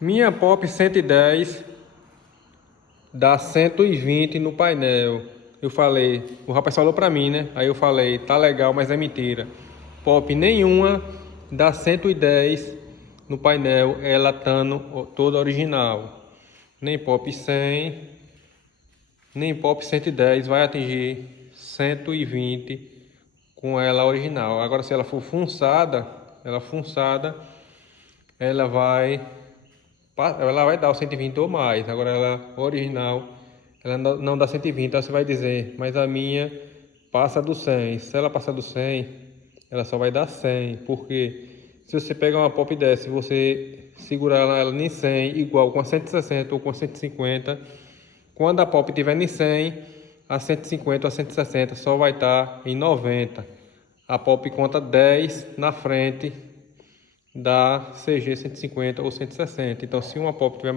Minha Pop 110 dá 120 no painel. Eu falei, o rapaz falou pra mim, né? Aí eu falei, tá legal, mas é mentira. Pop nenhuma dá 110 no painel, ela estando toda original. Nem Pop 100, nem Pop 110 vai atingir 120 com ela original. Agora se ela for funçada, ela vai dar o 120 ou mais. Agora ela original, ela não dá 120. Então você vai dizer, mas a minha passa do 100. Se ela passar do 100, ela só vai dar 100. Porque se você pegar uma Pop dessa e você segurar ela em 100, igual com a 160 ou com a 150, quando a Pop estiver em 100, a 150 ou a 160 só vai estar em 90. A Pop conta 10 na frente da CG 150 ou 160. Então, se uma Pop tiver